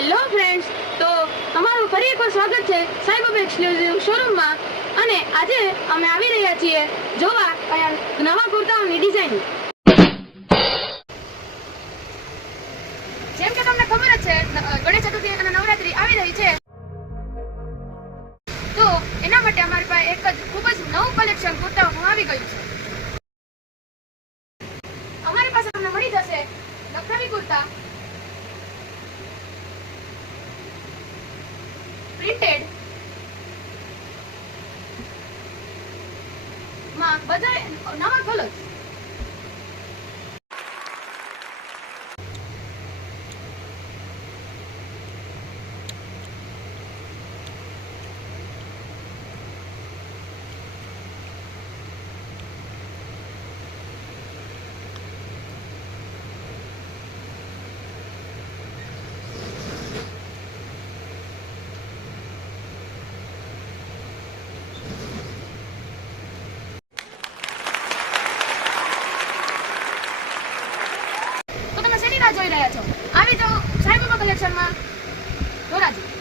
Hello friends, તો તમારું ફરી એકવાર સ્વાગત છે સાઈબાબા એક્સક્લુઝિવ શોરૂમમાં. અને આજે અમે આવી રહ્યા છીએ જોવા નવા કુર્તાઓની ડિઝાઇન. જેમ કે તમને ખબર જ છે, ગણેશ ચતુર્થી અને નવરાત્રી આવી રહી છે, તો એના માટે અમારી પાસે એક જ ખૂબ જ નવું કલેક્શન કુર્તાઓનું આવી ગયું છે. અમારી પાસે તમને મળી જશે લખનવી કુર્તા, પ્રિન્ટેડ માં બધા નવા કલર્સ. જોઈ રહ્યા છો, આવી જાઓ સાઈબાબા કલેક્શનમાં ધોરાજી.